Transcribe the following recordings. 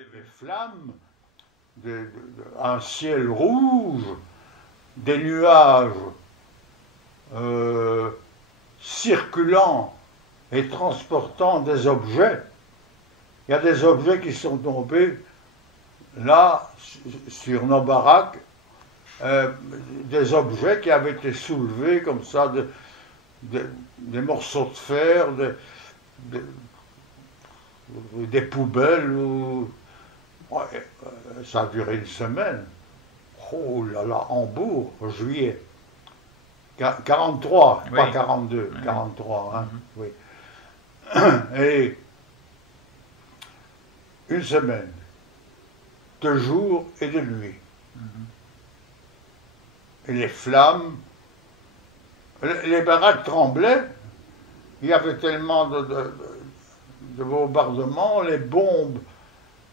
avait des flammes, un ciel rouge, des nuages circulant et transportant des objets. Il y a des objets qui sont tombés là, sur nos baraques, des objets qui avaient été soulevés comme ça, des morceaux de fer, des poubelles. Ouais, ça a duré une semaine. Oh là là, Hambourg, en juillet. 43, oui. Pas 42, oui. 43, hein, oui. Et une semaine, de jour et de nuit. Et les flammes, les baraques tremblaient, il y avait tellement de bombardements, les bombes,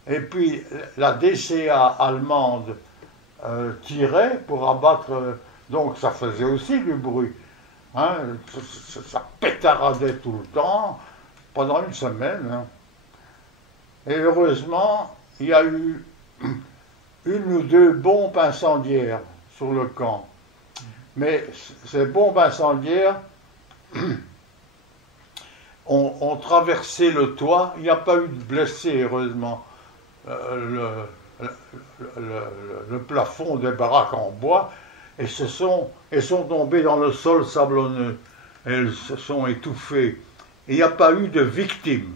et puis la DCA allemande tirait pour abattre, donc ça faisait aussi du bruit, hein, ça pétaradait tout le temps, pendant une semaine, hein. Et heureusement, il y a eu une ou deux bombes incendiaires sur le camp. Mais ces bombes incendiaires ont traversé le toit. Il n'y a pas eu de blessés, heureusement. Le plafond des baraques en bois, et sont tombés dans le sol sablonneux. Elles se sont étouffées. Il n'y a pas eu de victimes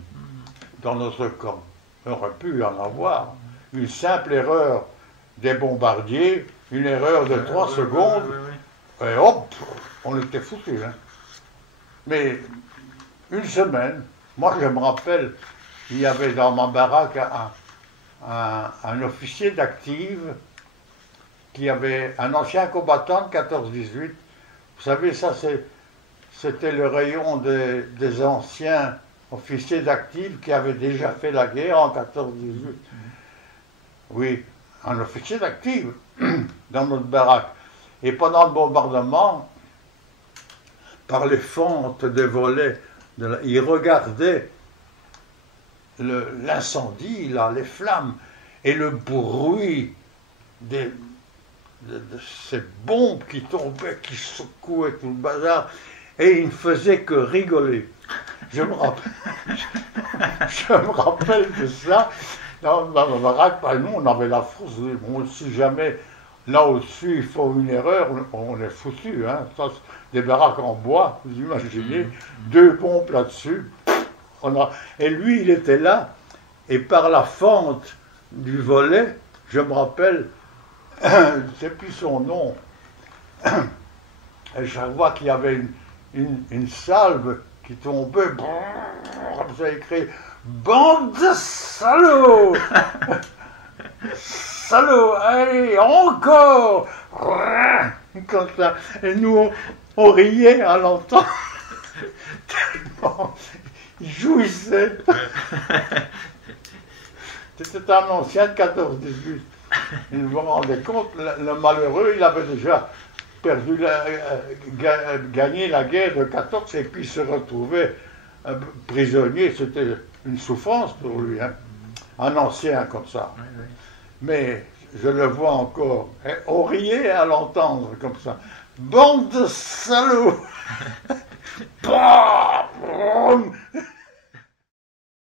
dans notre camp. Il aurait pu y en avoir. Une simple erreur des bombardiers, une erreur de 3 secondes, et hop, on était foutus. Hein. Mais une semaine, moi je me rappelle, il y avait dans ma baraque un officier d'active qui avait un ancien combattant de 14-18. Vous savez, ça c'était le rayon des anciens officiers d'active qui avaient déjà fait la guerre en 14-18. Oui, un officier d'active dans notre baraque. Et pendant le bombardement, par les fentes des volets, il regardait l'incendie, là, les flammes, et le bruit de ces bombes qui tombaient, qui secouaient tout le bazar, et il ne faisait que rigoler. Je me rappelle de ça. Dans ma baraque, nous, on avait la force. Bon, si jamais là au-dessus il faut une erreur, on est foutu. Hein. Ça, des baraques en bois, vous imaginez, 2 bombes là-dessus. Et lui, il était là, et par la fente du volet, je me rappelle, je ne sais plus son nom, et chaque fois qu'il y avait une salve qui tombait, ça écrit « Bande de salauds !» Salaud, allez, encore! Comme ça. Et nous, on riait à l'entendre. Tellement il jouissait. C'était un ancien de 14-18. Il vous rendait compte, le malheureux, il avait déjà gagné la guerre de 14 et puis se retrouvait prisonnier. C'était une souffrance pour lui, hein. Un ancien comme ça. Oui, oui. Mais je le vois encore. Et on riait à l'entendre comme ça. Bande de salauds.